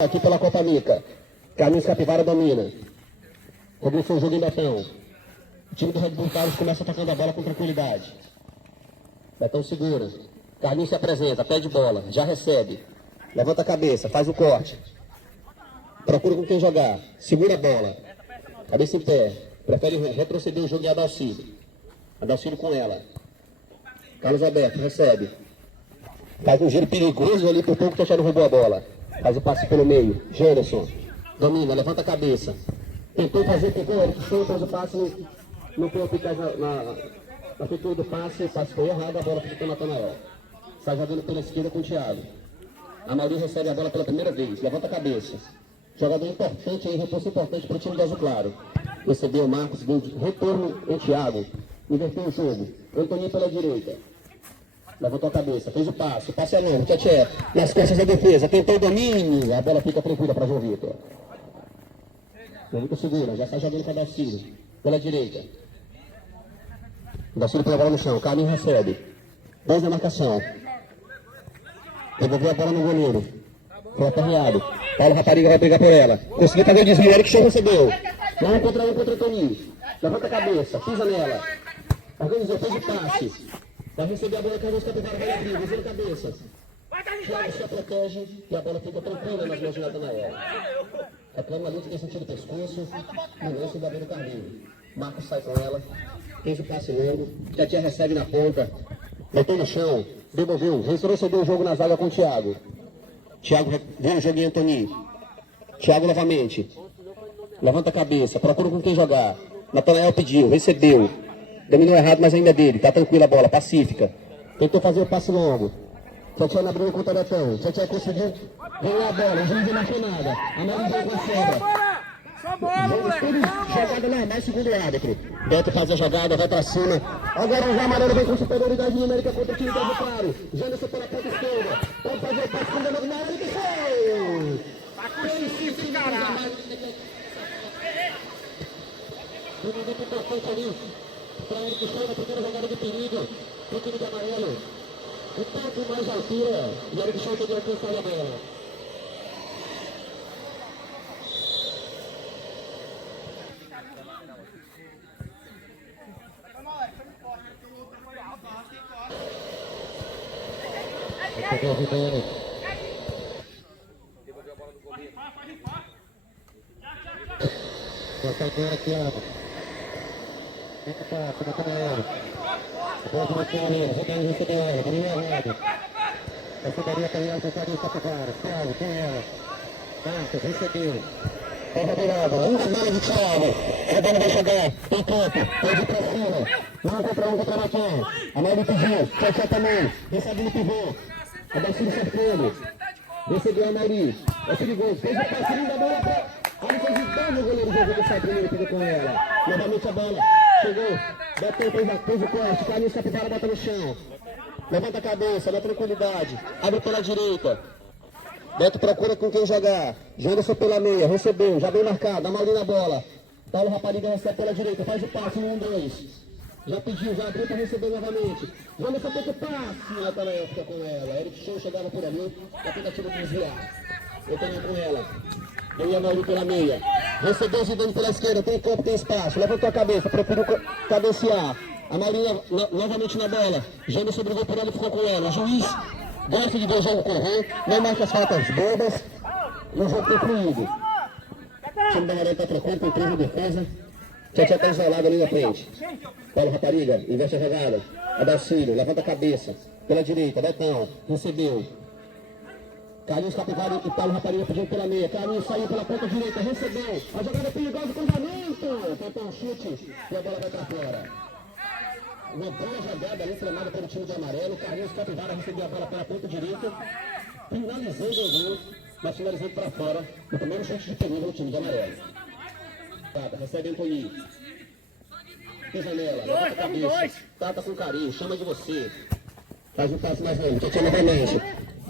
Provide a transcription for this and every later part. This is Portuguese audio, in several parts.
Aqui pela Copa Mica. Carlinhos Capivara domina. Começou o jogo em Betão. O time do Red Bull Carlos começa atacando a bola com tranquilidade. Betão segura. Carlinhos se apresenta, pede bola, já recebe. Levanta a cabeça, faz o corte. Procura com quem jogar. Segura a bola. Cabeça em pé. Prefere retroceder o jogo e Adalcílio. Adalcílio com ela. Carlos Alberto, recebe. Faz um giro perigoso ali, por pouco que Tchelo roubou a bola. Faz o passe pelo meio. Janderson. Domina, levanta a cabeça. Tentou, Eric Show, faz o passe, não foi eficaz na feitura do passe. O passe foi errado, a bola fica com o Natanael. Sai jogando pela esquerda com o Thiago. A Mauri recebe a bola pela primeira vez. Levanta a cabeça. Jogador importante aí, reforço importante para o time do Azul Claro. Recebeu o Marcos, retorno em Thiago. Inverteu o jogo. Antônio pela direita. Levantou a cabeça, fez o passe é longo, Tchê, nas costas da defesa, tentou o domínio, a bola fica tranquila para João Vitor. João Vitor segura, já está jogando para Dalcílio, pela direita. Dalcílio põe a bola no chão, Carlinhos recebe. 2 na marcação. Devolveu a bola no goleiro. Foi aperreado. Paulo Rapariga vai brigar por ela. Conseguiu fazer o desvio, Eric Show recebeu. 1 contra o Toninho. Levanta a cabeça, pisa nela. Organizou, fez o passe. Vai receber a bola, Carlos Capivara vai abrir, visando a cabeça. Thiago se protege e a bola fica tranquila nas mãos de Natanael. Reclama a luta, tem sentido o pescoço. No lance da beira do Carlinhos. Marcos sai com ela. Fez o passe longo. Tchê recebe na ponta. Botou no chão. Devolveu. Recebeu o jogo na zaga com o Thiago. Thiago vem o jogo em Antoninho. Thiago novamente. Levanta a cabeça. Procura com quem jogar. Natanael pediu. Recebeu. Dominou errado, mas ainda é dele. Tá tranquila a bola, pacífica. Tentou fazer o passe longo. Tchê na briga contra o Betão. Tchê conseguiu ganhar a bola. O juiz não marcou nada. A mão veio com a sobra. Jogada normal, segundo o árbitro. Beto faz a jogada, vai pra cima. Agora o Amarelo vem com superioridade numérica contra o time do Azul Claro. Janderson pela ponta esquerda. Pode fazer o passe com o Danilo na área que foi. Tá com esse caralho. Um momento importante ali. Para ele que foi na primeira jogada de perigo pro time do Amarelo. Um pouco mais de altura e ele deixou de alcançar a bola. Pegou o Ribeiro. Devolveu a bola do goleiro. Botou agora aqui, ó. Como tá ela? Depois uma câmera, jogando isso dela, caminho errado. A subaria para ela, tentar isso agora. Thiago, com ela. Marcos, recebeu. Tava virada, um final de Thiago. A bola vai chegar, tem campo, pode ir pra cima. 1 contra Marquinhos. A Mauri pediu, Tchê também. Recebe no pivô. A Dalcílio cercando. Recebeu a Mauri. É perigoso, fez o passe da bola pra... Olha que o goleiro jogou do Sabrinho, ele pegou com ela. Novamente a bola. Chegou. Betão fez o corte. Carlinhos Capivara bota no chão. Levanta a cabeça, na tranquilidade. Abre pela direita. Beto procura com quem jogar. Janderson pela meia. Recebeu. Já bem marcado. A Mauri na bola. Paulo Rapariga recebe pela direita. Faz o passe no 1-2. Já pediu, já abriu para receber novamente. Janderson tenta o passe. Natanael fica com ela. Eric Show chegava por ali. A tentativa de desviar. Eu também com ela. Eu ia Mauri pela meia. Recebeu o Zidane pela esquerda. Tem campo, tem espaço. Levantou a cabeça. Preferiu cabecear. A Mauri novamente na bola. Janderson brigou por ela e ficou com ela. O juiz gosta de ver o jogo correr. Não marca as faltas bobas. E o jogo tem fluido. O time da Amarelo está trocando. Tem 3 na defesa. Tchê está isolado ali na frente. Paulo Rapariga. Investe a jogada. Adalcílio. Levanta a cabeça. Pela direita. Betão. Recebeu. Carlinhos Capivara e Paulo Rapariga pedindo pela meia. Carlinhos saiu pela ponta direita, recebeu. A jogada perigosa do cruzamento. Tentou um chute e a bola vai para fora. Uma boa jogada ali, treinada pelo time de Amarelo. Carlinhos Capivara recebeu a bola pela ponta direita. Finalizando o gol, mas finalizando para fora. O primeiro chute de perigo no time de Amarelo. Recebe Antoninho. Pisa nela, levanta a cabeça. Trata com carinho, chama de você. Faz um passo mais longo, Tchê novamente.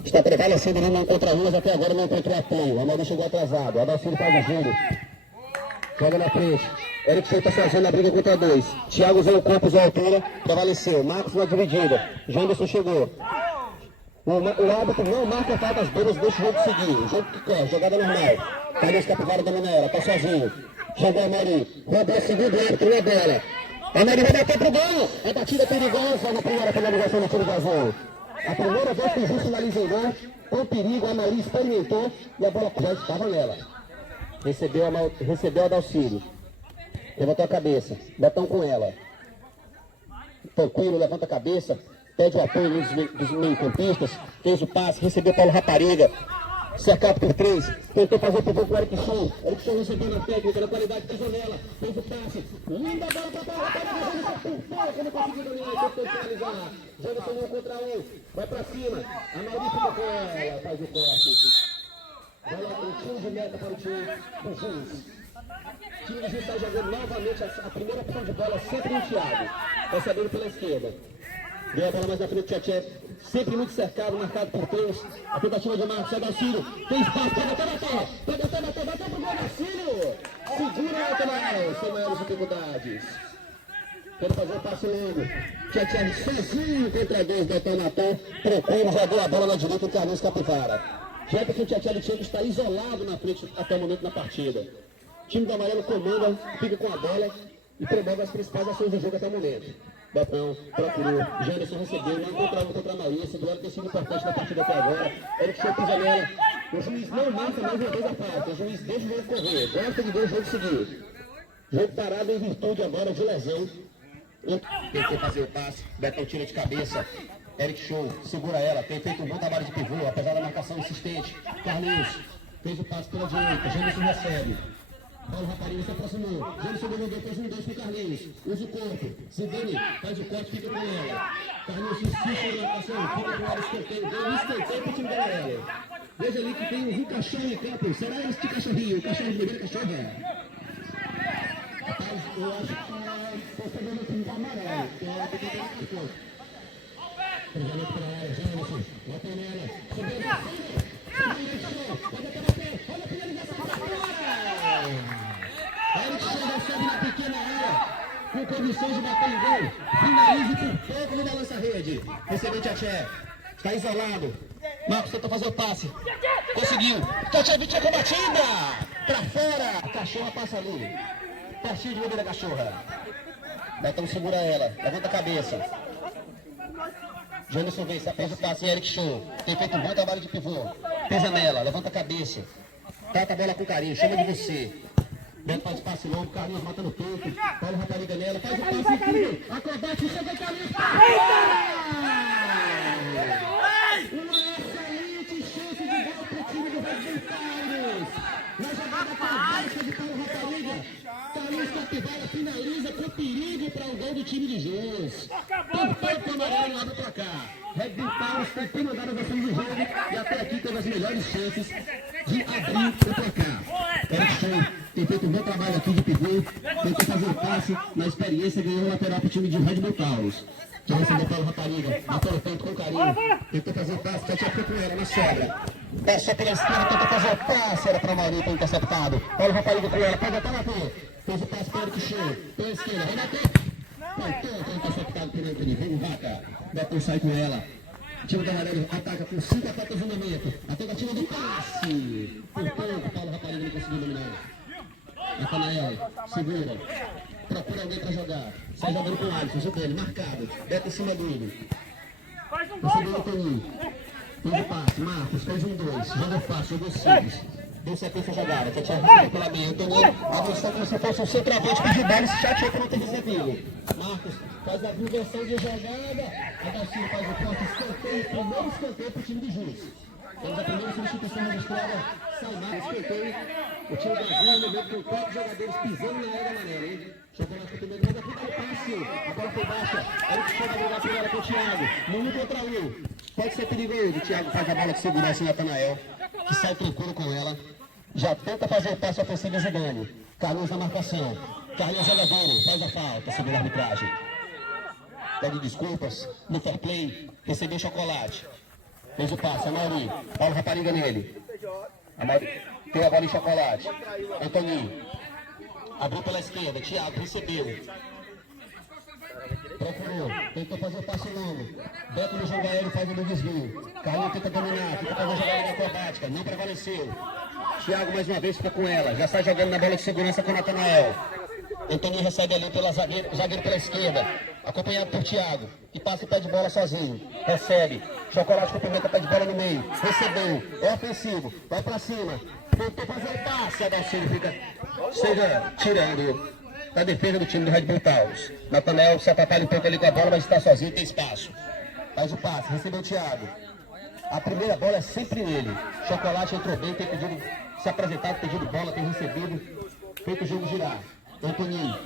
Está prevalecendo no 1 contra 1, mas até agora não encontrou apoio. A Mauri chegou atrasado. Adalcílio faz o giro. Joga na frente. Eric Show está sozinho na briga contra 2. Thiago usou o corpo, usou a altura. Prevaleceu. Marcos na dividida. Janderson chegou. O árbitro não marca faltas bobas, deixa o jogo seguir. O jogo que corre, jogada normal. Carlinhos Capivara domina ela, tá sozinho. Jogou a Mari, roubou segundo o árbitro na bola. A Mari vai bater pro gol. A batida perigosa na primeira finalização do time do Azul. A primeira vez que o Justo finalizou o gol, com perigo, a Mari experimentou e a bola já estava nela. Recebeu a Dalcílio. Levantou a cabeça. Betão com ela. Tranquilo, levanta a cabeça. Pede o apoio dos meio-campistas. Fez o passe, recebeu Paulo Rapariga. Cercado por 3. Tentou fazer o pivô com o Eric Show. Eric Show recebeu na técnica, na qualidade da janela. Fez o passe. Linda bola para Paulo Rapariga. Como conseguiu dominar? Tentou finalizar. Jonathan 1 contra 1. Vai para cima. A Mauri fica com ela. Faz o corte. Bola um tiro de meta para o time do Juiz. O time do Juiz está jogando novamente a primeira opção de bola, sempre no Thiago. Recebendo pela esquerda. Deu a bola mais na frente do Tchatché. Sempre muito cercado, marcado por 3. A tentativa de Marcos Adalcílio. Tem espaço para botar na terra. Para botar na terra. Bateu pro gol, Adalcílio. Segura a Natanael, sem maiores dificuldades. Quer fazer o passe longo. Tchatché sozinho contra 2. Betão matou. Tranquilo, jogou a bola na direita do Carlinhos Capivara. Já que o Tchatché do time está isolado na frente até o momento da partida. O time do Amarelo comanda, fica com a bola e promove as principais ações do jogo até o momento. Betão procurou, Janderson recebeu, não encontrava contra a Maria, esse duelo tem sido importante na partida até agora. Eric Show pisa nela, o juiz não marca mais uma vez a falta, o juiz deixa o jogo correr, gosta de ver o jogo seguir. Jogo parado em virtude agora de lesão. Tentou fazer o passe, Betão tira de cabeça. Eric Show segura ela, tem feito um bom trabalho de pivô, apesar da marcação insistente. Carlinhos fez o passe pela direita, Janderson recebe. Paulo Rapariga se aproximou. Janderson devolveu, fez 1-2 com o Carlinhos. Usa o corpo. Zidane faz o corte, fica com ela. Carlinhos insiste na marcação, fica com ela, escanteio. Deu um escanteio pro time da Amarelo. Veja ali que tem um cachorro em campo. Será esse cachorrinho? O cachorro de primeira cachorra. Rapaz, eu acho que foi fazendo o time da Amarelo. Que é a que tem que cruzamento para ela, Janderson. Bota nela. Subiu a olha a finalização para fora. Eric Show recebe na pequena área. Com condições de bater em gol. Finaliza por pouco no balança-rede. Recebeu o Tchatché. Está isolado. Marcos tentou fazer o passe. Conseguiu. Tchatché Vitinha com batida. Para fora. A cachorra passa ali. Pertinho de beber a cachorra. Betão segura ela. Levanta a cabeça. Janderson vem, fez o passe, Eric Show. Tem feito um bom trabalho de pivô. Pesa nela, levanta a cabeça. Trata a bola com carinho, chama de você. Beto faz passe longo, Carlinhos mata no peito. Paulo Rapariga nela, faz o passe incrível. Acrobate, chega Carlinhos. Uma excelente chance de gol para o time do Red Bull. Na jogada acrobática de Paulo Rapariga. Carlinhos Capivara finaliza com perigo para o gol do time de Jus. Por pouco o Amarelo abre o placar. Red Bull Paulos tentou mandar as ações do jogo e até aqui teve as melhores chances de abrir o placar. Eric Show tem feito um bom trabalho aqui de pivô, tentou fazer o passe, na experiência ganhou o lateral para o time de Red Bull Paulos. Já recebeu Paulo Rapariga, matou o peito com carinho, tentou fazer o passe, Tchatché com ela na sobra. Passou pela esquerda, tentou fazer o passe, era para o Mauri, foi interceptado. Paulo Rapariga com ela, pode até bater. Fez o passe para o Eric Show, pela esquerda, vai bater. Faltou, foi interceptado pelo Anthony, vem o Vaca. Betão sai com ela. O time da Amarelo ataca com 5 atletas no momento. A tentativa do passe. Por pouco, Paulo Rapariga não conseguiu dominar. Natanael, segura. Procura alguém para jogar. Sai jogando com o Alisson, jogou ele, marcado. Beto em cima dele. Recebeu o Toninho. Fez o passe, Marcos, fez 1-2. Jogou fácil, jogou simples. Deu sequência a jogada. Tchatché recebeu pela meia. Toninho avançou como se fosse um centroavante. Pediu bola e se chateou por não ter recebido. Marcos faz a inversão de jogada. A Dalcílio faz o corte, escanteio. Primeiro escanteio para o time de Jus. Temos a primeira substituição registrada. Salmar, escanteio. O time da Azul no momento com 4 jogadores pisando na área amarela, hein? Chegou lá com o primeiro, manda fica no passe. A bola foi baixa. Eric Show vai brigar por ela com o Thiago. No 1 contra 1. Pode ser perigoso. O Thiago faz a bola de segurança em Natanael, que sai tranquilo com ela. Já tenta fazer o passe ofensivo e Zidane. Carlinhos na marcação. Carlinhos jogador, faz a falta, segundo a arbitragem. Pede desculpas, no fair play, recebeu chocolate. Fez o passe, a Mauri. Paulo Rapariga nele. A Mauri tem a bola em chocolate. Antoninho. Abriu pela esquerda, Thiago recebeu. Procura entrou, tentou fazer o passe longo. Beto no jogo aéreo faz o desvio. Carlinhos tenta dominar, tenta fazer a jogada acrobática, não prevaleceu. Thiago mais uma vez fica com ela, já sai jogando na bola de segurança com o Natanael. Antônio recebe ali pela zagueiro pela esquerda, acompanhado por Thiago, que passa e pede bola sozinho. Recebe, Chocolate com Pimenta pede bola no meio, recebeu, é ofensivo, vai pra cima, tentou fazer o passe, a Dalcílio fica tirando a defesa do time do Red Bull Taurus. Natanael se atrapalha um pouco ali com a bola, mas está sozinho, tem espaço. Faz o passe, recebeu o Thiago. A primeira bola é sempre nele. Chocolate entrou bem, tem pedido, se apresentado, pedido bola, tem recebido, feito o jogo girar. Antoninho.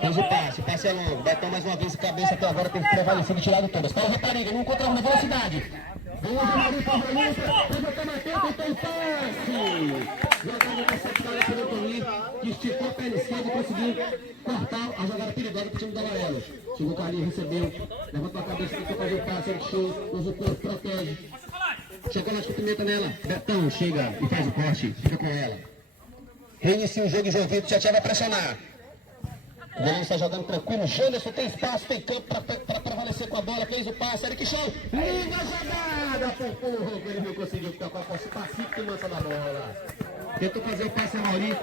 Fez o passe é longo. Betão mais uma vez de cabeça até agora, tem prevalecido e tirado todas. Para o Rapariga, não encontra na velocidade. Vem o Marinho para a Valência, levantou na tenta e tem passe. Jogada interceptada pelo Antoninho, que esticou a perna esquerda e conseguiu cortar a jogada perigosa para o time do Amarelo. Chegou o Carlinhos, recebeu, levantou a cabeça, tentou fazer o passe, ele show, usa o corpo, protege. Chocolate com Pimenta nela. Betão chega e faz o corte, fica com ela. Reinicia o jogo e João Vitor já vai pressionar. O goleiro está jogando tranquilo. Janderson tem espaço, tem campo para prevalecer com a bola. Fez o passe, Eric Show. Linda jogada por pouco. Ele não conseguiu ficar com a posse pacífica e mansa da bola. Tentou fazer o passe a Mauri,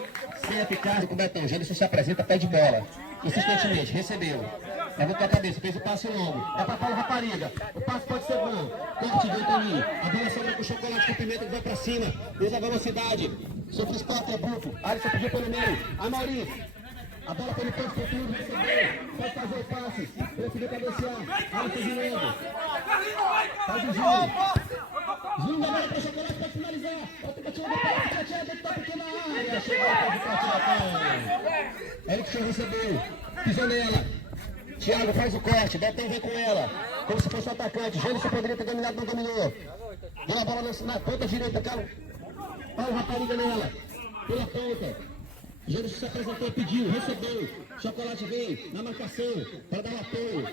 sem eficácia com o Betão. Janderson se apresenta, pede bola. Insistentemente, recebeu. Levantou a cabeça, fez o passe longo. É para Paulo Rapariga. O passe pode ser bom. Corte de Antoninho. A bola sobra com o Chocolate com Pimenta que vai para cima. Usa a velocidade. Sobre o atributo. Alisson pediu pelo meio. A Mauri. A bola pelo canto pro fundo, recebeu. Pode fazer o passe. Preferiu cabecear. Alisson de novo. Faz o giro. Giro agora para o Chocolate para finalizar. A tentativa do Pratinha tem que estar pequena área. Chegou a Pratinha. Eric Show recebeu. Pisou nela. Thiago faz o corte. Betão vem com ela. Como se fosse um atacante. Jânio poderia ter dominado, não dominou. Deu a bola na ponta direita. Paulo Rapariga nela. Pela ponta. Jânio se apresentou, pediu, recebeu. Chocolate vem na marcação para dar o apoio.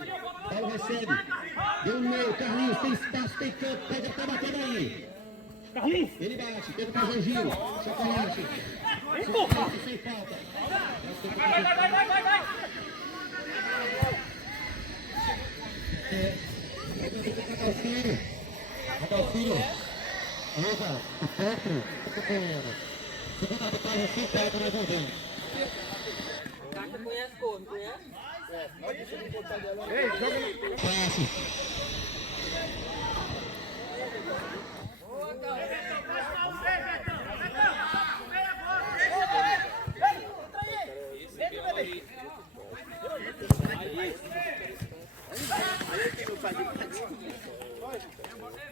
Paulo recebe. Deu no meio. Carlinhos tem espaço, tem campo. Pode até bater aí. Carlinhos. Ele bate, tenta fazer o giro. Chocolate. Sem falta. Vai. Adalcílio. Usa o centro. Segunda arbitragem, sim, pega na Jovem. Você conhece como? Conhece? Ei, joga no... Passe.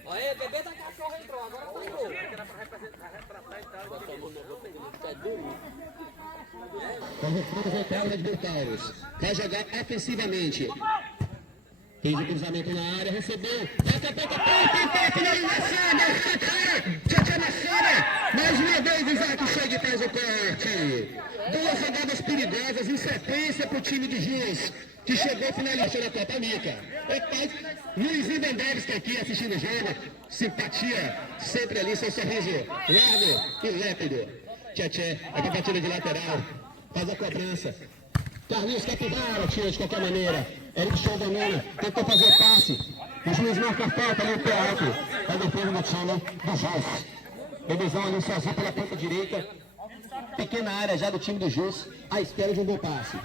Olha, o bebê da cachorra entrou, agora foi gol. Com reforços voltaram de Taurus. Vai jogar ofensivamente. Fez o cruzamento na área, recebeu. Tentou finalização. Tchê na cena. Mais uma vez, Isaac chega e faz o corte. Duas jogadas perigosas em sequência para o time de Jus, que chegou finalizando a Copa Mica. Luizinho Menderes está aqui assistindo o jogo. Simpatia, sempre ali, seu sorriso largo e lépido. Tchê, é para batida de lateral. Faz a cobrança. Carlinhos Capivara tira de qualquer maneira. Eric Show domina, tentou fazer o passe. O juiz marca a falta ali no pé alto. A defesa do time do Jus. Eles vão ali sozinho pela ponta direita. Pequena área já do time do Jus, à espera de um bom passe.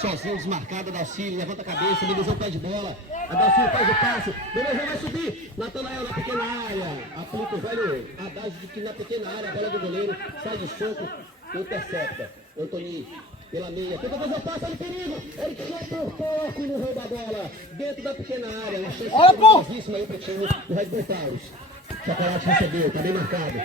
Sozinho, desmarcado, Dalcílio, levanta a cabeça, Belezão pede bola. A Dalcílio faz o passe, Belezão vai subir. Natanael na pequena área. Aplica o velho adágio de que na pequena área, a bola do goleiro, sai de soco, intercepta. Antoninho, pela meia, tenta fazer o passe, olha o perigo. Ele chega por pouco no roubo da bola, dentro da pequena área. Uma chance perigosíssima aí para o time do Red Bull Taurus. Chocolate recebeu, tá bem marcado.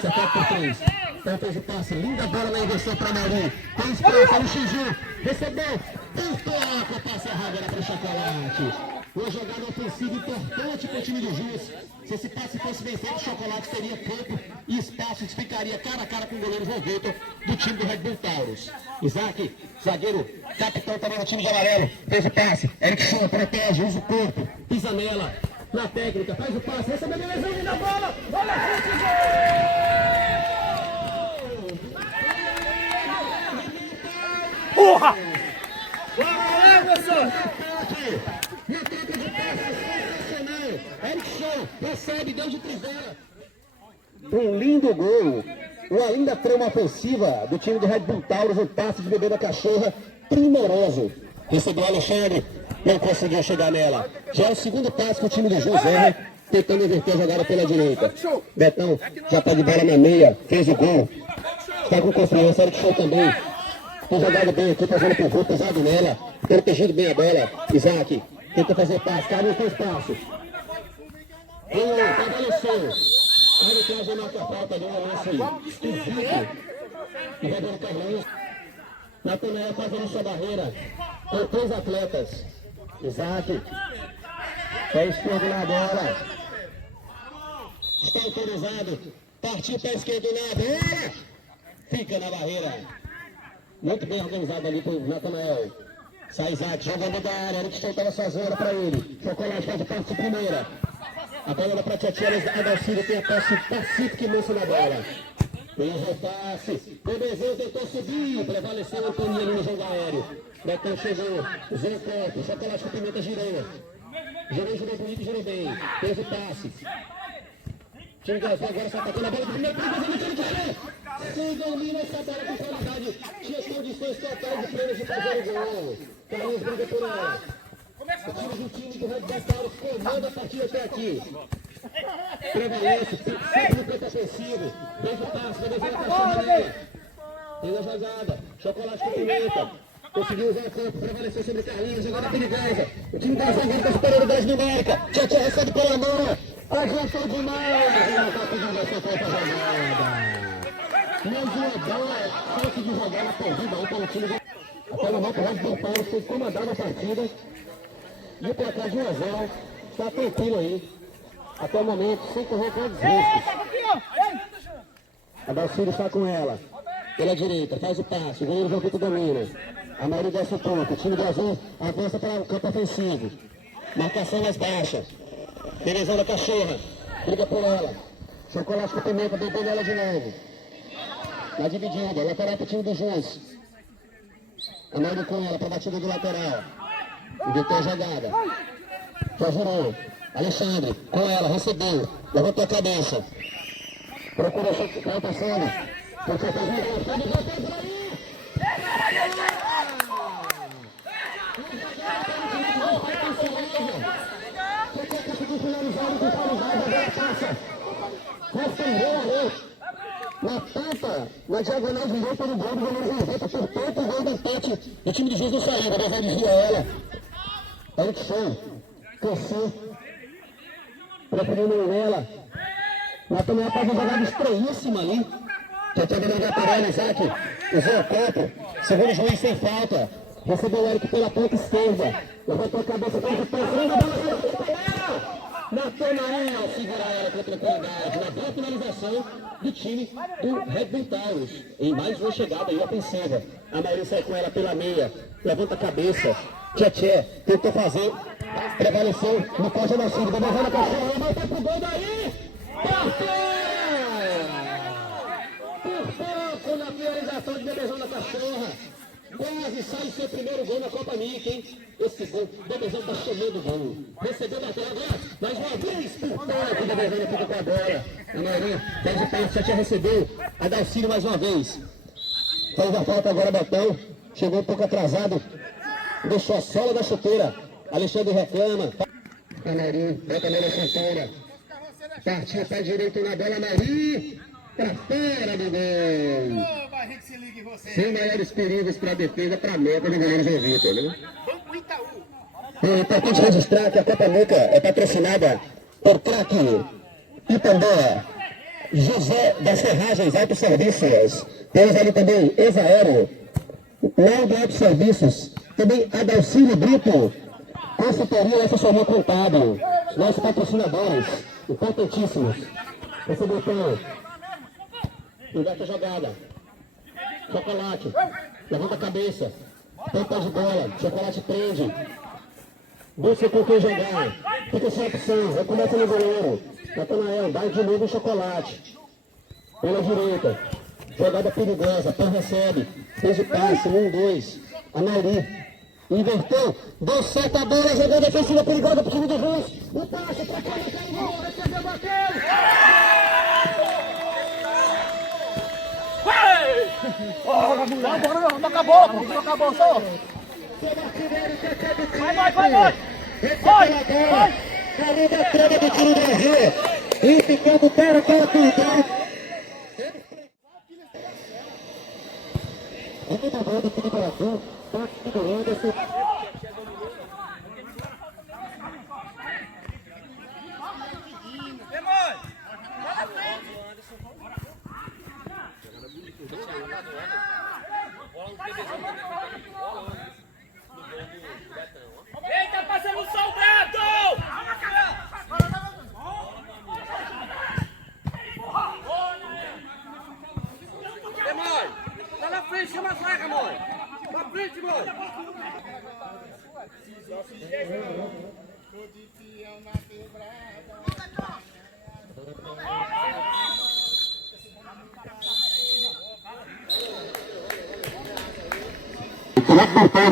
Chocolate por 3. Então fez o passe, linda bola na inversão para Mauri. Tem espaço, olha o Xiju. Recebeu, por pouco o passe errado era para o Chocolate. Uma jogada ofensiva importante para o time do Jus. Se esse passe fosse bem feito, o Chocolate teria campo e espaço, ficaria cara a cara com o goleiro João Vitor do time do Red Bull Taurus. Isaac, zagueiro, capitão também no time de amarelo, fez o passe. Eric Show protege, usa o corpo, pisa nela, na técnica, faz o passe, recebe a beleza da bola, olha a frente, gol! Porra! recebe, deu de trivela. Um lindo gol. Uma linda trama ofensiva do time do Red Bull Taurus, um passe de bebê da cachorra primoroso. Recebeu o Alexandre, não conseguiu chegar nela. Já é o segundo passe que o time do José, tentando inverter a jogada pela direita. Betão já tá de bola na meia, fez o gol. Está com confiança, era de show também. Tem jogado bem aqui, fazendo pivô, pesado nela. Protegendo bem a bola. Isaac tenta fazer passe, Carlinhos fez passe. Prevaleceu. A arbitragem marca a falta de um lance esquisito. E vai dando Carlinhos. Natanael fazendo sua barreira com 3 atletas. Isaac. Pé esquerdo na bola. Está autorizado. Partiu pé esquerdo na bola. Fica na barreira. Muito bem organizado ali por Natanael. Sai Isaac jogando da área. Ele que soltava sozinho para ele. Chocolate faz o passe de primeira. A bola para Tia Adalcílio, tem a passe pacífica e manso na bola. Tem o repasse. Bebezinho tentou subir, prevaleceu o Toninho ali no jogo aéreo. Betão chegou, Zé Copo, Chocolate com Pimenta girou. Girou bonito, girou bem. Fez o passe. Time Gasol agora só tocando a bola do primeiro, perigoso, time de Xê. Sem domina essa bola com qualidade. Tinha condições totais de prêmios de fazer o gol. Carlinhos briga por ela. O time do Red Bull Taurus comanda a partida até aqui. Prevalece, sempre no campo ofensivo. Desde o passe, beleza na cachorra. Tem a jogada, Chocolate com Pimenta. Conseguiu usar o campo, prevaleceu sobre Carlinhos, jogada perigosa. O time da zagueira está superando 10 numérica. Tia recebe pela mão. Ajeitou demais. Ela está pedindo essa falta jogada. Mais uma bola, chance de jogada perdida aí pelo time do... Até no momento o Red Bull Taurus foi comandado a partida. E o placar de 1 a 0 está tranquilo aí. Até o momento, sem correr grandes riscos. A Dalcílio está com ela. Pela direita, faz o passe. O goleiro João Vitor domina. A maioria desce o ponto. O time do Azul avança para o campo ofensivo. Marcação mais baixa. Belezão da cachorra. Briga por ela. Chocolate com Pimenta, bebendo ela de novo. Na dividida, lateral para o time do Jus. A maioria com ela para a batida do lateral. Inventou a jogada. Já girou. Alexandre, com ela, recebeu. Levantou a cabeça. Procura a passando. Porque fez um gol. Fez um gol, fez aí. Você conseguiu finalizar o visualizado. Agora passa. Respondeu ali. Na tampa, na diagonal direita do gol do goleiro José. Portanto, o gol do empate. O time de Juiz não saiu. Agora vai desviar ela. Aí que show. Cansou. Preferindo nela. Natanael faz uma jogada estranhíssima ali. Já está dando lateral, Isaac. Usou o copo. Segundo juiz sem falta. Recebeu o Eric pela ponta esquerda. Levantou a cabeça, faz o passe. Natanael segura ela com tranquilidade. Uma boa finalização do time do Red Bull Taurus. Em mais uma chegada aí ofensiva. A maioria sai com ela pela meia. Levanta a cabeça. Tchê tentou fazer. Prevaleceu no corte da Silva. Levando a cachorra. Vai para o gol daí. Por pouco na finalização de Bebezão da cachorra. Quase sai seu primeiro gol na Copa Nick, hein? Esse gol, Bebezão tá chamando o gol. Recebeu da tela agora, mais uma vez, por pouco, o Bebezão fica com a bola. A maioria fez o pênalti, já tinha recebeu. A Dalcílio mais uma vez. Faz a falta agora, Betão. Chegou um pouco atrasado. Deixou a sola da chuteira. Alexandre reclama. A Mauri, bota nela na chuteira. Partiu pé direito na bola, Mauri. Pra fora do gol. Sem maiores perigos para a defesa, para a meta do goleiro João Vitor, né? Banco Itaú. É importante registrar que a Copa Nuca é patrocinada por Craque Itambé, José das Ferragens Autosserviços. Temos ali também Exaero, Laudo Autosserviços, também Adalcílio Brito, consultoria e assessoria contábil. Nossos patrocinadores, importantíssimos. Esse botão. Inverte a jogada. Chocolate. Levanta a cabeça. Tenta de bola. Chocolate prende. Busca com quem jogar. Fica sem opção. Recomeça no goleiro. Natanael, dá de novo o Chocolate. Pela direita. Jogada perigosa. Pão recebe. Fez o passe. 1, 2. A Mauri. Inverteu, deu certo a bola, jogou defensiva perigosa pro time do Jus. O passe pra cá, caiu, recebeu, bateu. Não acabou, só. Vai. Saiu da trama do time do Brasil. E ficando para o tudo. Ele tá bom do time do Brasil. Toque do Anderson. Eita, passando o soldado! É, mãe! Tá na frente, chama a zaga, mãe! Na frente, mãe!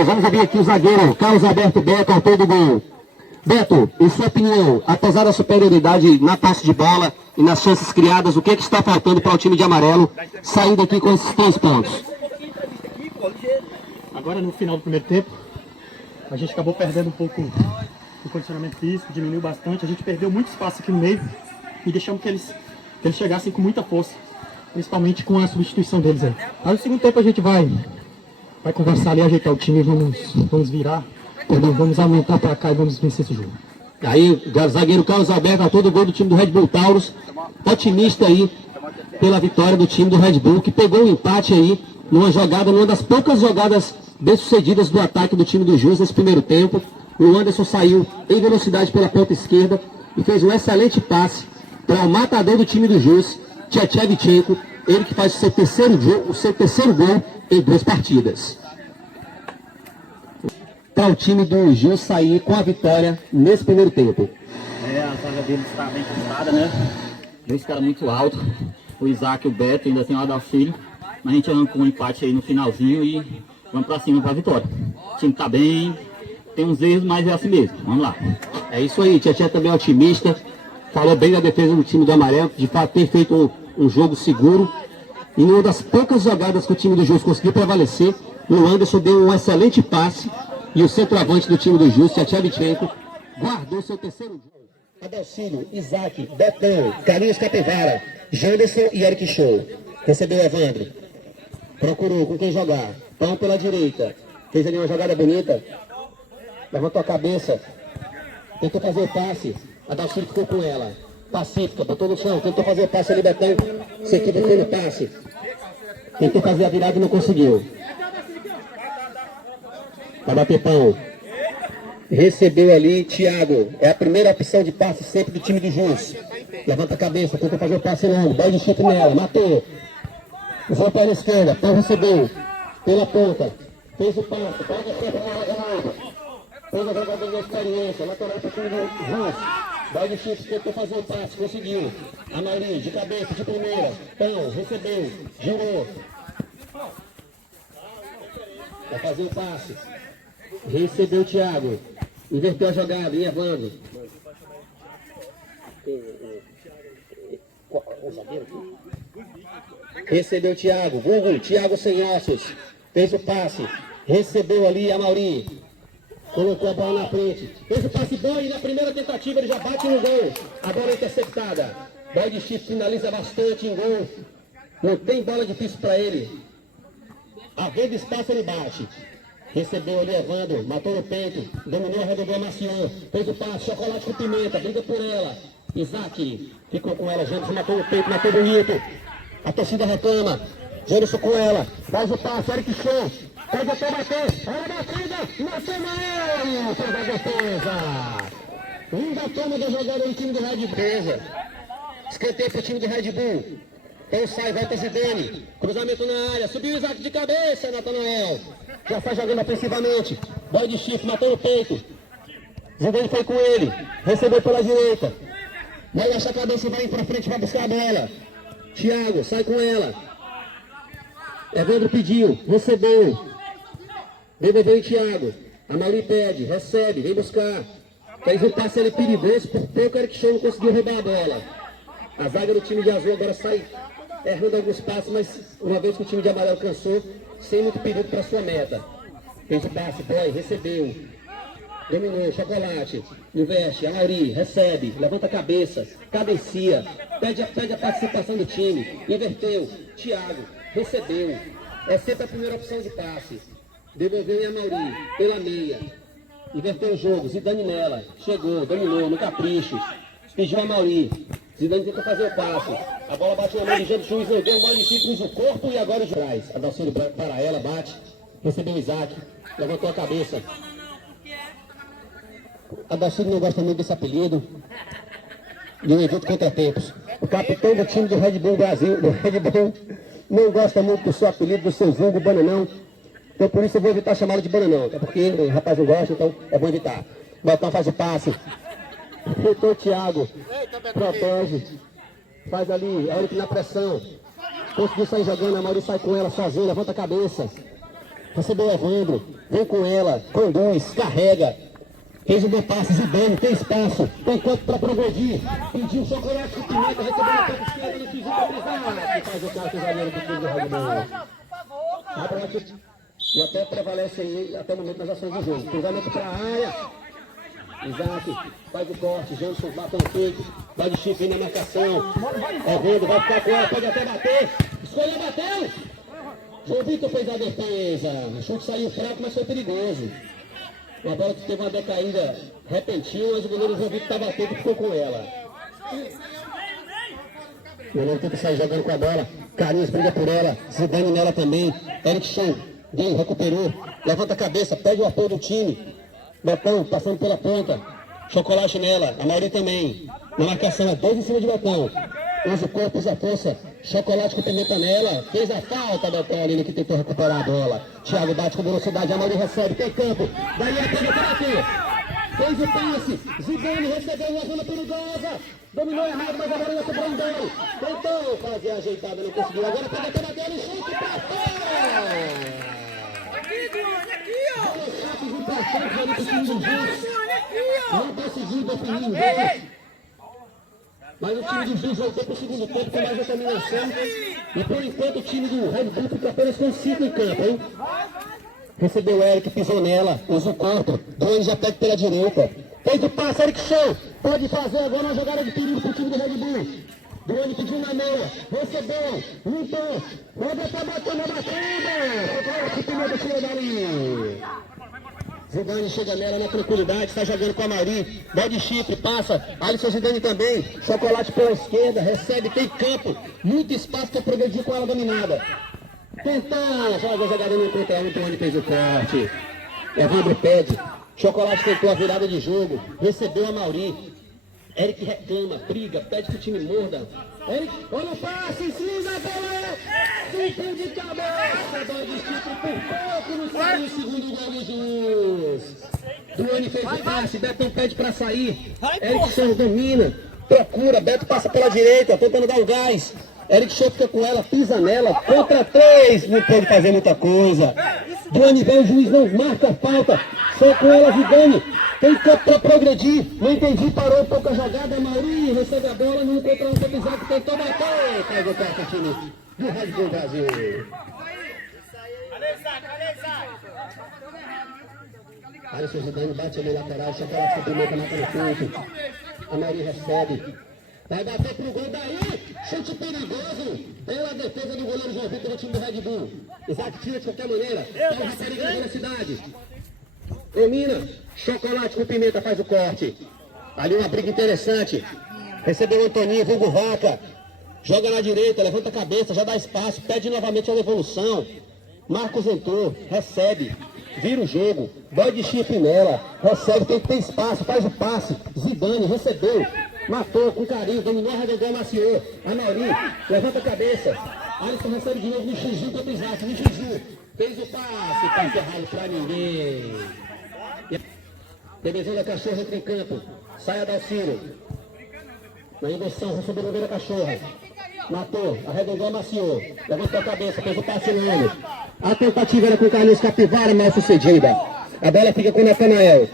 Vamos ouvir aqui o zagueiro Carlos Alberto Beto, autor do gol. Beto, em sua opinião, apesar da superioridade na posse de bola e nas chances criadas, o que está faltando para o time de amarelo sair daqui com esses 3 pontos? Agora no final do primeiro tempo, a gente acabou perdendo um pouco o condicionamento físico, diminuiu bastante, a gente perdeu muito espaço aqui no meio e deixamos que eles chegassem com muita força, principalmente com a substituição deles aí. Aí no segundo tempo a gente vai conversar ali, ajeitar o time, vamos virar, vamos aumentar para cá e vamos vencer esse jogo. Aí, o zagueiro Carlos Alberto, autor do gol do time do Red Bull Taurus, otimista aí pela vitória do time do Red Bull, que pegou um empate aí numa das poucas jogadas bem-sucedidas do ataque do time do Jus nesse primeiro tempo. O Anderson saiu em velocidade pela ponta esquerda e fez um excelente passe para o matador do time do Jus, Tchetchevchenko, ele que faz o seu terceiro gol em 2 partidas. Para o time do Jus sair com a vitória nesse primeiro tempo. A zaga deles está bem cansada, né? 2 caras muito altos. O Isaac e o Beto, ainda tem o Adalcílio. Mas a gente arrancou um empate aí no finalzinho e vamos para cima para a vitória. O time está bem, tem uns erros, mas é assim mesmo. Vamos lá. É isso aí, Tia também é otimista. Falou bem da defesa do time do Amarelo, de fato tem feito um jogo seguro. E numa das poucas jogadas que o time do Jus conseguiu prevalecer, o Anderson deu um excelente passe e o centroavante do time do Jus, Tchetchevchenko, guardou seu terceiro gol. Adalcílio, Isaac, Betão, Carlinhos Capivara, Janderson e Eric Show. Recebeu Evandro. Procurou com quem jogar. Pão pela direita. Fez ali uma jogada bonita. Levantou a cabeça. Tentou fazer o passe. Adalcílio ficou com ela. Pacífica, botou no chão. Tentou fazer o passe ali, Betão. Se equivocou no passe. Tentou fazer a virada e não conseguiu. Vai bater pão. Recebeu ali Thiago. É a primeira opção de passe sempre do time do Jus. Levanta a cabeça. Tentou fazer o passe longo. Bola de chute nela. Matou. Usou a perna esquerda. Pão recebeu. Pela ponta. Fez o passe. Pega a frente nela de novo. Fez a jogada de experiência. Lateral para o time do Jus. Bola de chute. Tentou fazer o passe. Conseguiu. Amarim de cabeça de primeira. Pão recebeu. Girou. Vai fazer o passe. Recebeu o Thiago. Inverteu a jogada. E Evandro. Recebeu o Thiago. Google. Thiago sem ossos. Fez o passe. Recebeu ali a Mauri. Colocou a bola na frente. Fez o passe bom e na primeira tentativa ele já bate no gol. A bola é interceptada. Bola de chifre finaliza bastante em gol. Não tem bola difícil para ele. Havendo espaço ele bate. Recebeu ali Evandro, matou no peito, dominou, arredondou, amaciou, fez o passe, chocolate com pimenta, briga por ela. Isaac ficou com ela, Janderson matou no peito, matou bonito. A torcida reclama, Janderson com ela, faz o passe, Eric Show, pode até bater, olha a batida, Marcelo, fez a defesa. Ainda toma da jogada do time do Red Bull. Escanteio para o time do Red Bull. Então sai, volta Zidane. Cruzamento na área. Subiu o Isaac de cabeça, Natanael. Já sai jogando ofensivamente. Bola de chifre, matou no peito. Zidane foi com ele. Recebeu pela direita. Vai achar a cabeça e vai para frente, vai buscar a bola. Thiago, sai com ela. Evandro pediu, recebeu. Devolveu em Thiago. A Mauri pede, recebe, vem buscar. Fez um passe ali perigoso, por pouco o Eric Show não conseguiu roubar a bola. A zaga do time de azul agora sai errando alguns passos, mas uma vez que o time de amarelo cansou, sem muito perigo para sua meta. Fez o passe, boy, recebeu. Dominou, chocolate, investe, a Mauri, recebe, levanta a cabeça, cabecia, pede a participação do time, inverteu, Thiago, recebeu, é sempre a primeira opção de passe, devolveu em a Mauri, pela meia, inverteu o jogo, Zidane nela, chegou, dominou, no capricho, pediu a Mauri, Zidane tentou fazer o passe, a bola bate na mão de Jean, o juiz não deu, o bola de Chico usa o corpo e agora o juiz, a Dalcílio Branco para ela, bate, recebeu o Isaac, levantou a cabeça. A Dalcílio não gosta muito desse apelido de um evento contratempos. O capitão do time do Red Bull Brasil, do Red Bull, não gosta muito do seu apelido, do seu vulgo Bananão. Então por isso eu vou evitar chamá-lo de Bananão. Até porque o rapaz não gosta, então é bom evitar. Baltão faz o passe. Reitor Thiago protege. Faz ali, Eric na pressão. Conseguiu sair jogando, a Mauri sai com ela sozinho, levanta a cabeça. Recebeu o Evandro, vem com ela, conduz, carrega. Fez o bom passe, Zidane, tem espaço, tem campo para progredir. Pediu chocolate com pimenta, recebeu na ponta esquerda, ele pediu para cruzar. Que faz o quarto zagueiro do time do Red Bull. E até prevalece aí, até o momento das ações do jogo. Cruzamento para a área. Isaac, faz o corte, Jansson bate no peito, vai de chip na marcação. Evandro vai ficar com ela, pode até bater. Escolheu, bateu. João Vitor fez a defesa. O chute saiu fraco, mas foi perigoso. Uma bola que teve uma decaída repentina, mas o goleiro João Vitor estava atento e ficou com ela. O goleiro tenta sair jogando com a bola. Carlinhos briga por ela. Zidane nela também. Eric Show, bem, recuperou. Levanta a cabeça, pede o apoio do time. Betão passando pela ponta. Chocolate nela. A maioria também. Na marcação, 2 em cima de Betão. Usa o corpo, usa a força. Chocolate com pimenta nela. Fez a falta, Betão ali que tentou recuperar a bola. Thiago bate com velocidade. A maioria recebe. Tem campo. Daí a pega para bater. Fez o passe. Zidane recebeu uma zona perigosa. Dominou errado, mas agora ia sobrou um dano. Tentou fazer a ajeitada, não conseguiu. Agora pega para bater e chute para fora. Não conseguiu definir ninguém. Mas o time do Juiz voltou para o segundo tempo com mais determinação. E por enquanto o time do Red Bull fica apenas com 5 em campo, hein? Recebeu o Eric, pisou nela, usa o corpo. Dois já pega pela direita. Fez o passe, Eric Show. Pode fazer agora uma jogada de perigo para o time do Red Bull. Drone pediu na meia, recebeu, limpou, Roda tá batendo a batida, que pimenta tira dali. Zidane chega nela na tranquilidade, está jogando com a Mauri, bola de chifre, passa, Alisson Zidane também, chocolate pela esquerda, recebe, tem campo, muito espaço para progredir com ela dominada. Tentou, joga a jogada no contra um, Drone fez o corte. Evandro pede, chocolate tentou a virada de jogo, recebeu a Mauri. Eric reclama, briga, pede que o time morda. Eric, olha o passe, em cima, a bola é super de cabeça. Bola de chifre por pouco, não saiu o segundo gol do Jus. Duane fez o passe, Betão pede pra sair. Eric Show domina, procura, Beto passa pela direita, tentando dar o gás. Eric Show fica com ela, pisa nela, contra 3, não pode fazer muita coisa. Duane vem, o juiz não marca a falta, só com ela, Zidane. Tem campo para progredir, não entendi, parou um pouco a jogada, Mauri recebe a bola, não encontrou um episódio, tentou bater, faz o quarto time do Red Bull Brasil. Alisson Zidane bate ali lateral, chocolate com pimenta, mata no peito, a Mauri recebe, vai bater pro gol daí, chute perigoso, bela defesa do goleiro João Vitor do time do Red Bull. Isaac tira de qualquer maneira, é o rapariga da velocidade. Domina, chocolate com pimenta faz o corte. Ali uma briga interessante. Recebeu o Antoninho, vulgo vaca. Joga na direita, levanta a cabeça, já dá espaço, pede novamente a evolução. Marcos entrou, recebe, vira o jogo, bola de chifre nela, recebe, tem que ter espaço, faz o passe. Zidane recebeu, matou com carinho, dominou, arredondou, amaciou. A Mauri, levanta a cabeça. Alisson recebe de novo no Xuju contra o Isaac, no Xuju. Fez o passe errado pra ninguém. TVzinho da cachorra entra em campo. Sai a Dalcílio. Na inversão, recebeu o da cachorra. Matou, arredondou, amaciou. Levantou a cabeça, fez o passe longo. A tentativa era com o Carlinhos Capivara, mal sucedida. A bola fica com o Natanael.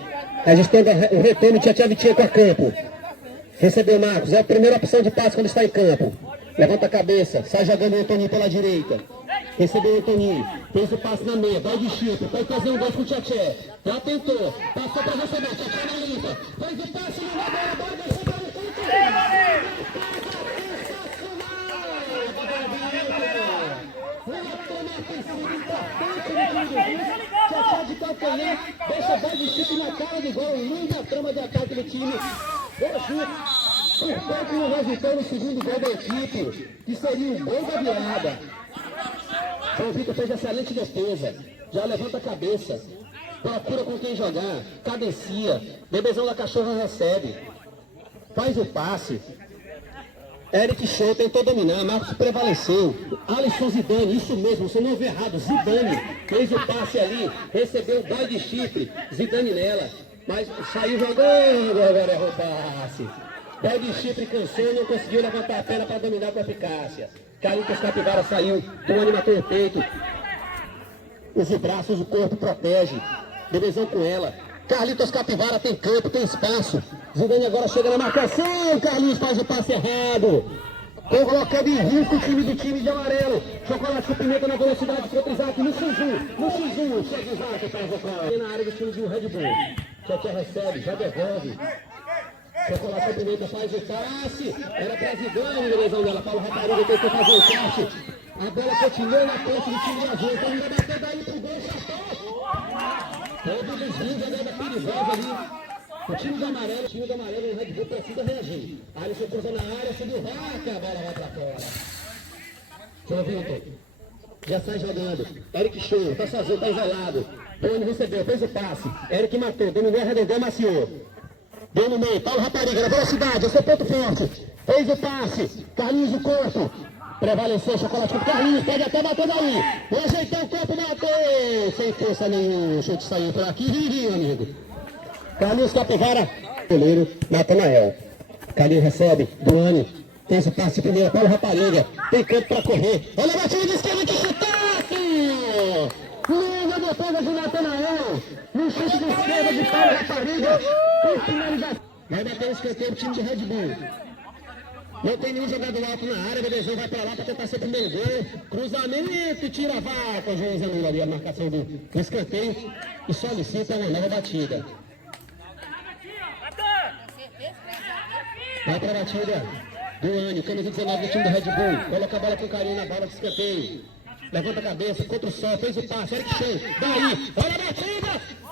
Registrando o retorno de Tchatcha Vitinha com a campo. Recebeu Marcos. É a primeira opção de passe quando está em campo. Levanta a cabeça. Sai jogando o Toninho pela direita. Recebeu o Toninho. Fez o passe na meia. Vai de Chico. Pode fazer um gol com o Tchatcha. Já tentou. Passou para receber. Tchatcha na limpa. Faz o passe na bola. Vai descer para o canto. Tchatcha de calcanhar, deixa a bola de chute na cara do gol, linda trama de ataque do time. Boa chute, por pouco não resultou no segundo gol da equipe, que seria um gol da virada. O Vitor fez excelente defesa, já levanta a cabeça, procura com quem jogar, cadencia, bebezão da cachorra recebe, faz o passe. Eric Show tentou dominar, Marcos prevaleceu. Alisson Zidane, isso mesmo, você não ouviu errado. Zidane fez o passe ali, recebeu o boy de chifre, Zidane nela. Mas saiu jogando, agora errou o passe. Boy de chifre cansou, não conseguiu levantar a perna para dominar com eficácia. Carlinhos Capivara saiu, Duane matou o peito. Usa o braço, usa o corpo, protege. Belezão com ela. Carlitos Capivara tem campo, tem espaço. Zidane agora chega na marcação. Carlinhos faz o passe errado. Colocando em risco o time de amarelo. Chocolate com pimenta na velocidade contra o Isaac. No X1. Chega o Isaac para o na área do time de um Red Bull. Tchatcha recebe, já devolve. Chocolate com pimenta faz o passe. Era para Zidane, belezão dela. Paulo Rapariga tentou fazer o passe. A bola continua na frente do time de azul. Então ainda bateu daí pro gol, chatou. Todo o desvio, jogada perigosa ali. O time do amarelo, o Red Bull precisa reagir. Alisson cruzou na área, subiu vaca, a bola vai pra fora. Seu Vitor, já sai jogando. Eric Show, tá sozinho, tá isolado. Tony recebeu, fez o passe. Eric matou, dominou, arredondou, maciou. Deu no meio, Paulo Rapariga, na velocidade, esse é o ponto forte. Fez o passe, Carlinhos o corpo. Prevaleceu, Chocolate com Carlinhos, pode até bater daí. Vou ajeitar o corpo, bateu. Sem força nenhuma, o chute saiu por aqui, amigo. Carlinhos Capivara, goleiro Natanael. Carlinhos recebe, Duane. Fez o passe primeiro, Paulo Rapariga. Tem campo para correr. Olha a batida de esquerda, que chutaço! Linda defesa de Natanael. No chute de esquerda de Paulo Rapariga. Tem finalização. Vai bater o escanteio do time de Red Bull. Não tem nenhum jogador alto na área, beleza, vai pra lá pra tentar ser primeiro gol. Cruzamento, tira a vaca, o juiz anula ali a marcação do escanteio e solicita uma nova batida. Vai pra batida, Duane, camisa 19 do time do Red Bull, coloca a bola com carinho na bola de escanteio. Levanta a cabeça, contra o sol, fez o passe, Eric Show, daí, olha a batida!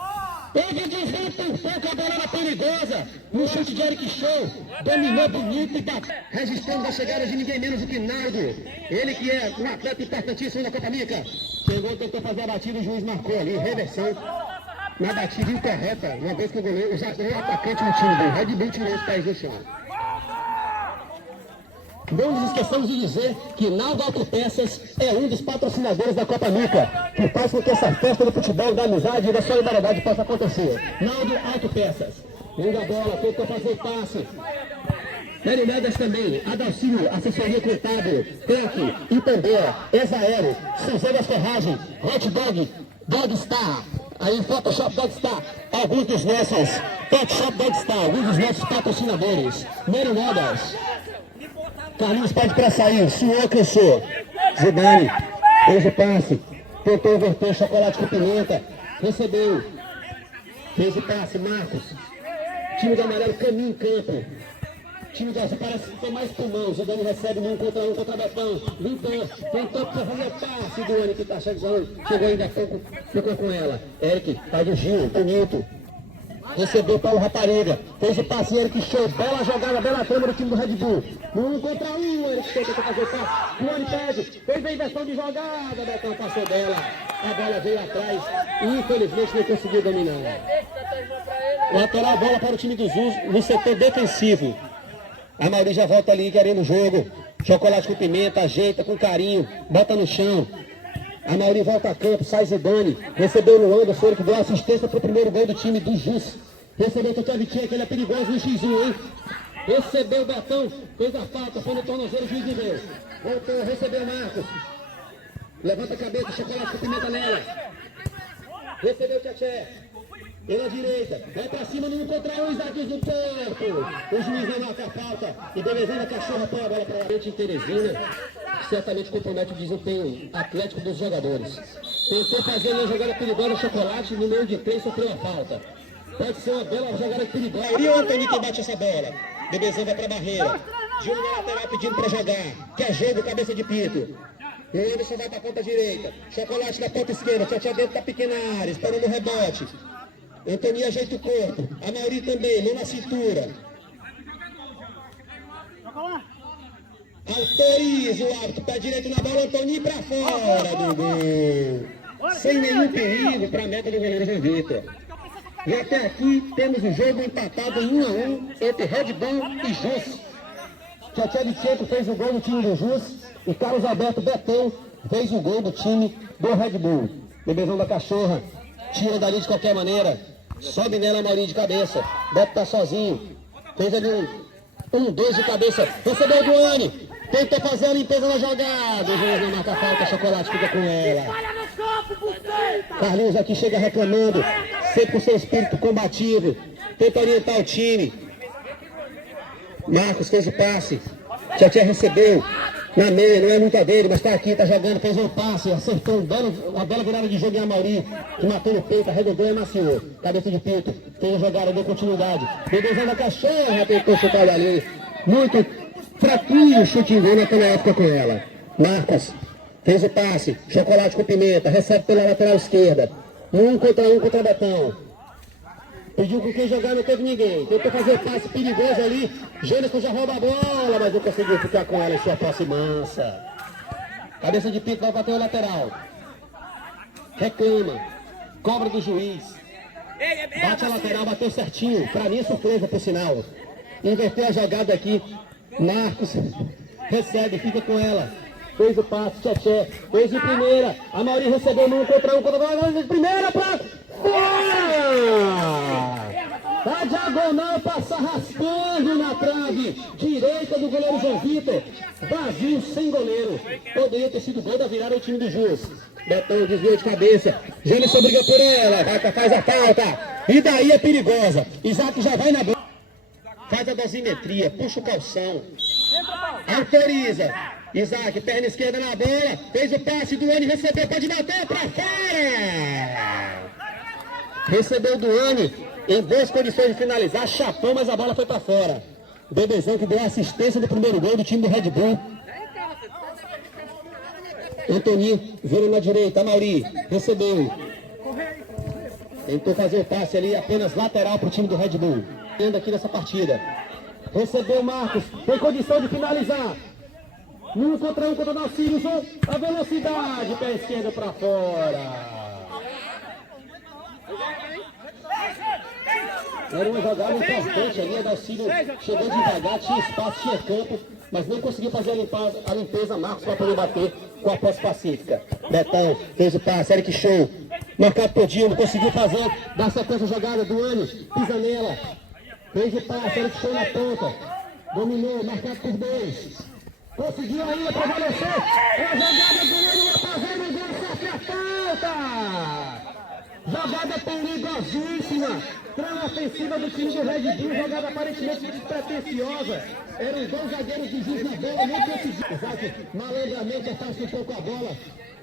Teve desvio por pouco, a bola era perigosa. No chute de Eric Show, dominou bonito e bateu. Registrando a chegada de ninguém menos do que Naldo. Ele que é um atleta importantíssimo da Copa Mica. Chegou, tentou fazer a batida, o juiz marcou ali, reversão. Na batida incorreta, uma vez que o goleiro, o atacante do time do Red Bull tirou os pés do chão. Não nos esqueçamos de dizer que Naldo Autopeças é um dos patrocinadores da Copa Mica, que faz com que essa festa do futebol, da amizade e da solidariedade possa acontecer. Naldo Autopeças. Linda bola, tentou fazer o passe. Merimedas também, Adalcinho, assessoria contábil, Crank, Itambé, Exaero, Suzana Ferragem, Hot Dog, Dogstar, aí Photoshop Dogstar, alguns dos nossos, Photoshop Dogstar, alguns dos nossos patrocinadores. Merimedas. Carlinhos pede para sair, suou, cansou. Zidane, fez o passe, tentou inverter, Chocolate com pimenta, recebeu, fez o passe, Marcos. Time do amarelo caminha em campo. Time do azul parece que tem mais pulmão. Zidane recebe um contra Betão, limpou, tentou para fazer o passe do Eric que tá chegando, chegou ainda, ficou com ela. Eric, faz o Gil, bonito. Recebeu Paulo Rapariga, fez o passe, Eric Show, bela jogada, bela trama do time do Red Bull. 1 contra 1, Eric Show tentou fazer o passe, Duane pede, fez a inversão de jogada, Betão passou dela, a bola veio atrás e infelizmente não conseguiu dominar. Lateral bola para o time dos Usos no setor defensivo. A Mauri já volta ali querendo o jogo, Chocolate com pimenta, ajeita com carinho, bota no chão. A Mauri volta a campo, sai Zidane, recebeu no Anderson, ele que deu assistência para o primeiro gol do time do Jus. Recebeu o Tchatcha Vitinha, que ele é perigoso no X1, hein? Recebeu o Betão, fez a falta, foi no tornozelo, o juiz não deu. Voltou, recebeu o Marcos. Levanta a cabeça, Chocolate com pimenta nela. Recebeu o Tchatcha. Pela direita, vai pra cima no 1 contra 1, Isaac no corpo. O juiz não marca a falta. E belezando a cachorra põe a bola pra frente em Teresina. Certamente compromete o desempenho atlético dos jogadores. Tentou fazer uma jogada perigosa, Chocolate, no meio de 3 sofreu a falta. Pode ser uma bela jogada perigosa. E o Antônio que bate essa bola. Bebezão vai pra barreira. Júnior na lateral pedindo pra jogar. Quer jogo, cabeça de pito. O Anderson vai pra ponta direita. Chocolate na ponta esquerda. Tchau dentro da pequena área. Esperando o rebote. Antônio ajeita o corpo. A Mauri também, mão na cintura. Autoriza o árbitro. Pé direito na bola. Antônio pra fora do gol. Sem nenhum perigo pra meta do goleiro João Vitor. E até aqui temos o jogo empatado em 1 a 1 entre Red Bull e Jus. Tchau Vicente fez o gol do time do Jus. E Carlos Alberto Betão fez o gol do time do Red Bull. Bebezão da cachorra. Tira dali de qualquer maneira. Sobe nela, Mauri de cabeça. Beto tá sozinho. Fez ali um 2 de cabeça. Recebeu o Duane. Tentou fazer a limpeza na jogada. O juiz não marca a falta. Chocolate fica com ela. Carlinhos aqui chega reclamando. Sempre com seu espírito combativo. Tenta orientar o time. Marcos fez o passe. Tchau recebeu. Na meia, não é muita dele, mas tá aqui, tá jogando, fez um passe, acertou uma bela virada de jogo em Amauri, que matou no peito, arredondou e amaciou. Cabeça de pito, fez a jogada, deu continuidade. Bebezão da cachorra, tentou chutar ali. Muito fraquinho o chute em gol naquela época com ela. Marcos fez o passe, Chocolate com Pimenta, recebe pela lateral esquerda. 1 contra Betão. Pediu com quem jogar, não teve ninguém. Tentou fazer passe perigoso ali. Jânison já rouba a bola, mas não conseguiu ficar com ela em sua posse mansa. Cabeça de pito vai bater o lateral. Reclama. Cobra do juiz. Bate a lateral, bateu certinho. Pra mim é surpresa, por sinal. Inverteu a jogada aqui. Marcos recebe, fica com ela. Fez o passe, Tchê. Fez de primeira. A Mauri recebeu no 1 contra 1 de primeira pra fora! A diagonal passa raspando na trave direita do goleiro João Vitor. Vazio, sem goleiro. Poderia ter sido gol da virada do time do Jus. Betão desviou de cabeça. Jânison briga por ela. Faz a falta. E daí é perigosa. Isaac já vai na bola. Faz a dosimetria. Puxa o calção. Autoriza. Isaac, perna esquerda na bola. Fez o passe. Duane recebeu. Pode bater pra fora. Recebeu o Duane em boas condições de finalizar, chapão, mas a bola foi para fora. Bebezão que deu a assistência do primeiro gol do time do Red Bull. Antoninho vira na direita, Mauri recebeu. Tentou fazer o passe ali, apenas lateral para o time do Red Bull. Tendo aqui nessa partida. Recebeu o Marcos, tem condição de finalizar. 1 contra 1 contra o Dalcílio, usou a velocidade, pé esquerdo para fora. Era uma jogada importante ali, a Dalcílio chegou devagar, tinha espaço, tinha campo, mas não conseguiu fazer a limpeza, Marcos, para poder bater com a posse pacífica. Betão fez o passe, Eric Show, marcado por Dilma, conseguiu fazer, dá sequência a jogada, Duane, pisa nela, fez o passe, Eric Show na ponta, dominou, marcado por 2, conseguiu ainda prevalecer, a jogada do Duane vai fazendo o gol, sofre a falta! Jogada perigosíssima, trama ofensiva do time do Red Bull, jogada aparentemente despretensiosa. Eram 2 zagueiros de Jus na bola, nem conseguiu. Isaac malandramente afasta um pouco a bola,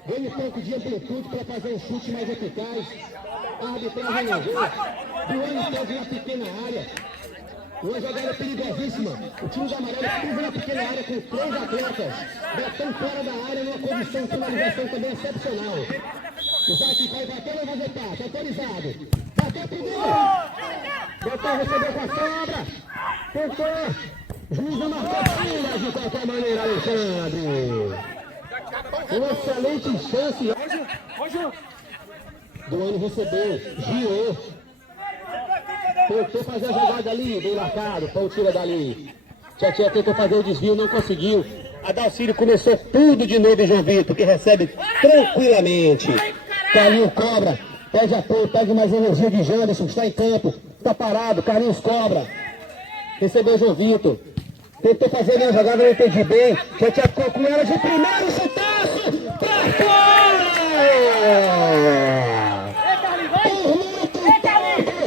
ganha um pouco de amplitude para fazer um chute mais eficaz. A arbitragem não vê. Duane pede na pequena área. Uma jogada perigosíssima. O time do Amarelo pisa na pequena área com 3 atletas. Betão fora da área numa condição de finalização também excepcional. Isaac vai bater ou vai voltar? Está autorizado. Bateu primeiro. Betão recebeu com a sobra. Tentou. Juiz não marcou tira de qualquer maneira, Alexandre. Uma excelente chance. Duane recebeu. Girou. Tentou fazer a jogada ali, bem marcado. Pão tira dali. Tchê tentou fazer o desvio, não conseguiu. A Dalcílio começou tudo de novo em João Vitor, que recebe tranquilamente. Carlinhos cobra, pede apoio, pede mais energia de Janderson, está em campo, está parado, Carlinhos cobra. Recebeu João Vitor. Tentou fazer a jogada, não entendi bem. Tchê ficou com ela de primeiro, chutaço, pra fora! Por muito pouco!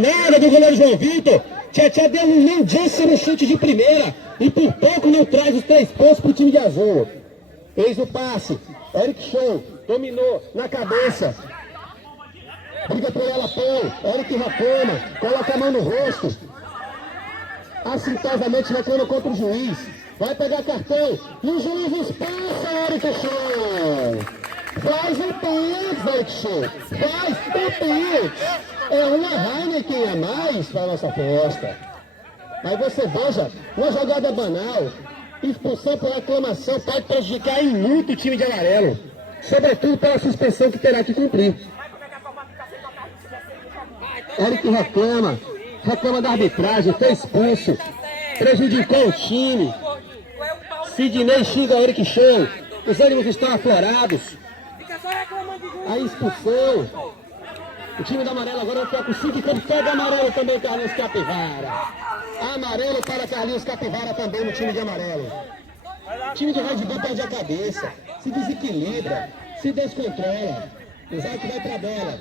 danada do goleiro João Vitor. Tchê deu um lindíssimo chute de primeira e por pouco não traz os 3 pontos pro time de azul. Fez o passe, Eric Show, dominou na cabeça. Briga por ela, põe, Eric reclama, coloca a mão no rosto. Assintosamente reclama contra o juiz. Vai pegar cartão e o juiz expulsa Eric Show. Faz o pix, Eric Show. Faz o pix. É uma Heineken a mais para a nossa festa. Mas você veja, uma jogada banal, expulsão por reclamação pode prejudicar em muito o time de amarelo. Sobretudo pela suspensão que terá que cumprir. Eric reclama da arbitragem, foi expulso, prejudicou o time. Sidney xinga o Eric Show, os ânimos estão aflorados. A expulsão. O time do amarelo agora vai com 5 pontos. Pega amarelo também, Carlinhos Capivara. Amarelo para Carlinhos Capivara também no time de amarelo. O time de Red Bull perde a cabeça, se desequilibra, se descontrola. O Isaac vai para a bola.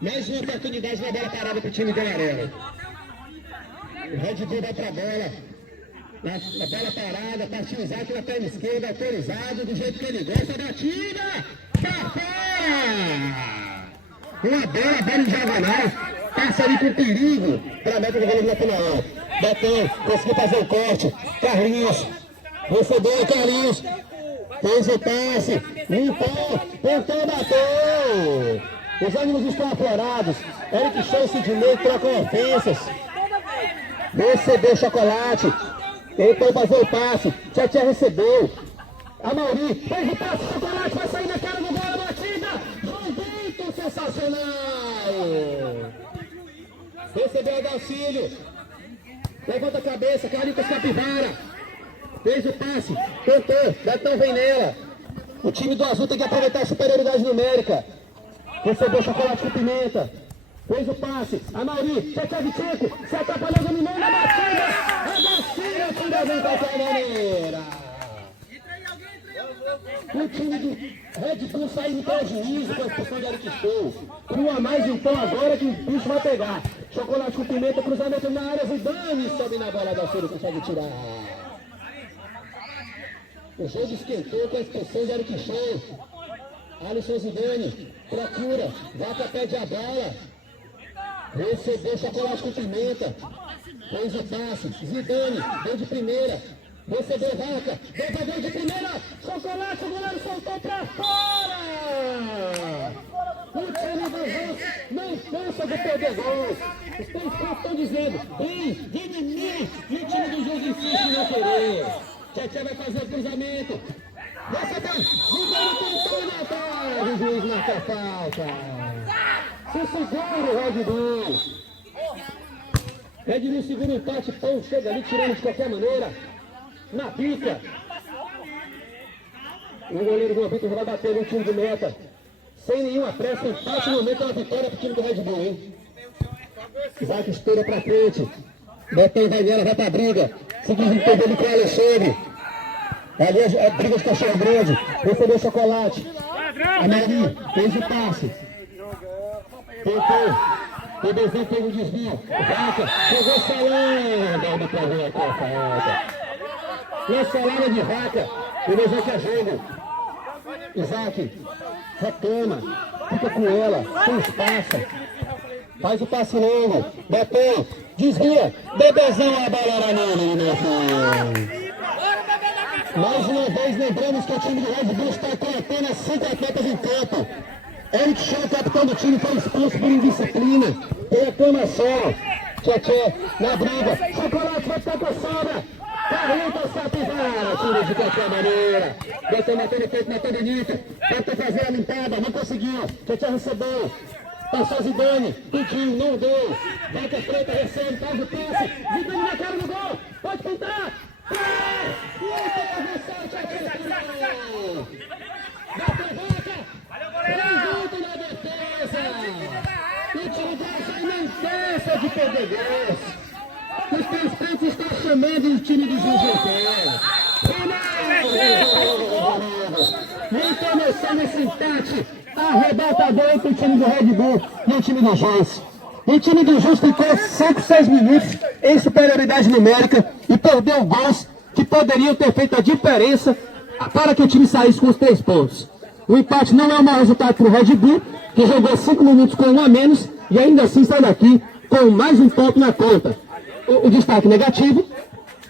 Mais uma oportunidade na bola parada para o time de amarelo. O Red Bull vai para a bola. Na bola parada, partiu o Isaac na perna esquerda, autorizado, do jeito que ele gosta, batida! Pra fora! Uma bola em diagonal, passa ali com perigo para a meta do goleiro Nacional. Betão, conseguiu fazer o corte. Carlinhos, recebeu Carlinhos, fez o passe, limpou, tentou, bateu. Os ânimos estão aflorados. Eric Show e Sidney trocam ofensas. Recebeu Chocolate, tentou fazer o passe, Tchê recebeu. A Mauri fez o passe, Chocolate vai sair na cara do gol, a batida. João Vitor, sensacional. Recebeu o Dalcílio. Levanta a cabeça, Carlinhos Capivara. Fez o passe, tentou, Betão vem nela. O time do azul tem que aproveitar a superioridade numérica. Recebeu Chocolate com Pimenta. Fez o passe, a Mauri, Tchê, se atrapalhou, dominou na batida. A Dalcílio tira de qualquer maneira. O time do Red Bull saiu em prejuízo com a expulsão de Eric Show. Um a mais então agora que o bicho vai pegar. Chocolate com Pimenta, cruzamento na área, Zidane sobe na bola da Dalcílio, consegue tirar. O jogo esquentou com a expulsão de Eric Show. Alisson Zidane procura, Vaca pede a bola. Recebeu Chocolate com Pimenta. Fez o passe, Zidane, deu de primeira. Recebeu Vaca, deu de primeira. Chocolate, o goleiro soltou pra fora. O time do Rio não cansa de perder gols. Os 3 pontos estão dizendo, vem em mim. E o time do Rio insiste em não querer. Tchê vai fazer o cruzamento. Recebeu, Zidane tentou matar. O juiz marca a falta. Se segura o Red Bull. Red Bull segura o empate, Pão chega ali tirando de qualquer maneira. Na pica. O goleiro João Vitor vai bater no time de meta. Sem nenhuma pressa, empate no momento da vitória pro time do Red Bull, hein? Isaac estoura pra frente. Betão vai nela, vai pra briga. Se desenvolveu ali com o Alexandre. Ali a briga de cachorro grande. Recebeu Chocolate. A Mauri fez o passe. Tentou. O Bezão fez um desvio. Vaca. Jogou salão. Dá uma pra ver aqui a falta. Na salada de Vaca. O Bezão quer jogo. Isaac reclama. Fica com ela. Tem espaço. Faz o passe longo. Betão. Desvia. Bebezão, a bola era nele, meu filho. Mais uma vez lembramos que o time do Red Bull está com apenas 5 atletas em campo. Eric Show, capitão do time, foi expulso por indisciplina. Reclamação. Tchê, na briga. Chocolate vai ficar com a sobra. Carlinhos Capivara, tira de qualquer maneira. Betão matando feito, matou bonito. Tentou fazer a limpada, não conseguiu. Tchê recebeu. Passou a Zidane, pediu, não deu. Vaca Preta recebe, faz o passe. Zidane na cara do gol. Pode pintar. E aí, Betão Vaca. Presunto na defesa. O time do Azul não cansa de perder gols. Os 3 pontos estão chamando o time do Juventude. Muito emoção nesse empate arrebatador entre o time do Red Bull e o time do Joyce. O time do Justo ficou 5, 6 minutos em superioridade numérica e perdeu gols que poderiam ter feito a diferença para que o time saísse com os 3 pontos. O empate não é o maior resultado para o Red Bull, que jogou 5 minutos com 1 a menos e ainda assim sai daqui com mais um ponto na conta. O destaque negativo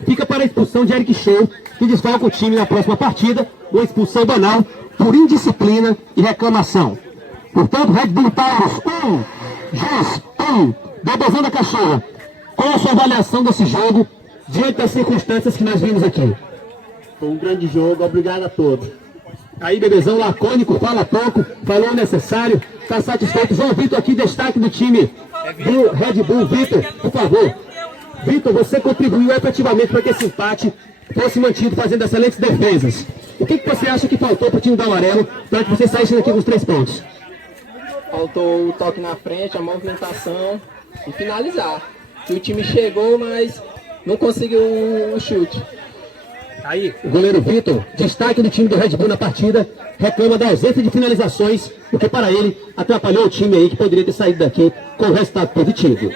fica para a expulsão de Eric Show, que desfalca o time na próxima partida, uma expulsão banal por indisciplina e reclamação. Portanto, Red Bull Taurus 1, Jus 1, Bebezão da Cachorra. Qual a sua avaliação desse jogo diante das circunstâncias que nós vimos aqui? Foi um grande jogo, obrigado a todos. Aí, Bebezão, lacônico, fala pouco, falou o necessário, está satisfeito. João Vitor aqui, destaque do time do Red Bull. Vitor, por favor. Vitor, você contribuiu efetivamente para que esse empate fosse mantido, fazendo excelentes defesas. O que você acha que faltou para o time do Amarelo para que você saísse daqui com os 3 pontos? Faltou o toque na frente, a movimentação e finalizar. Que o time chegou, mas não conseguiu um chute. Aí, o goleiro Vitor, destaque do time do Red Bull na partida, reclama da ausência de finalizações, o que para ele atrapalhou o time aí que poderia ter saído daqui com o resultado positivo.